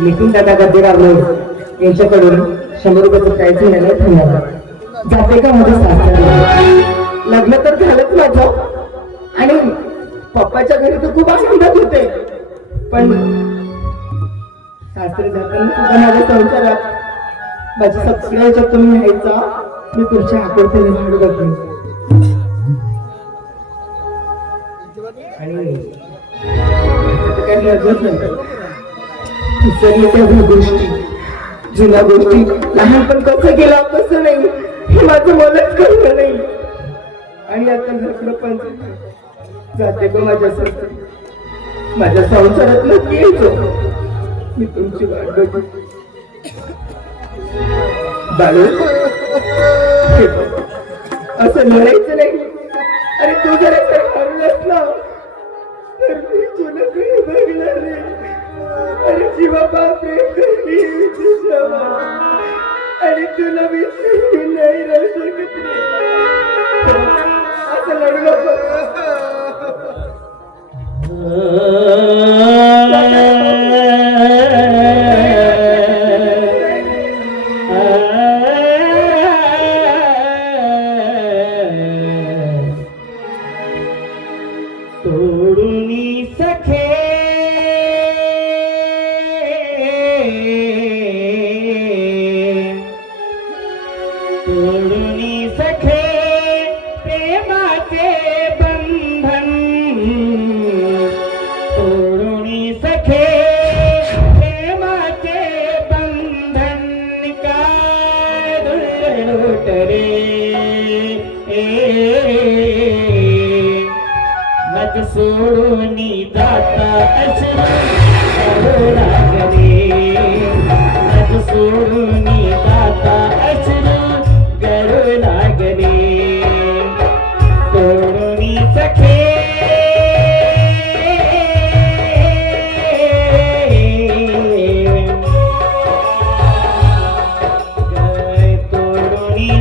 नितीन दादा गद्देरावले यांच्याकडून शंभर रुपयाचं प्राईज मिळालं धन्यवाद जाते का माझं सासरे लग्न तर झालंच माझं. आणि पप्पाच्या घरी तर खूप आनंदात होते. पण सासरे जाताना सुद्धा माझ्या संसारात माझ्या सगळ्याच्या तुम्ही न्यायचा मी तुमच्या हाकोरते भाडू करते त्या जुन्या गोष्टी जुन्या गोष्टी लहानपण कसं गेलं कसं नाही हे माझं मलाच कळलं नाही आणि आता नसलं पण जाते ग माझ्या सासरी माझ्या संसारात नक्की यायचो मी तुमची वाट बघते बाळू हे बघ, असं लढायचं नाही. अरे तू जर असं ना. तर मी तुला काही बघणार नाही अरे जीवा बापरे कधी तुझ्या आणि तुला मी नाही राहू शकत नाही. असं लढू दुर्लोट रे मज सोडूनी जाता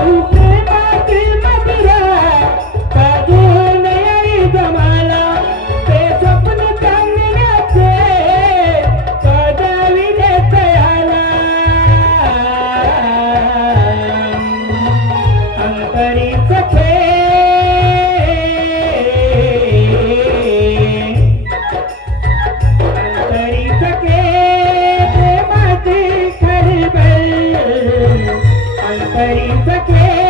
तू प्रेमाची Thank you.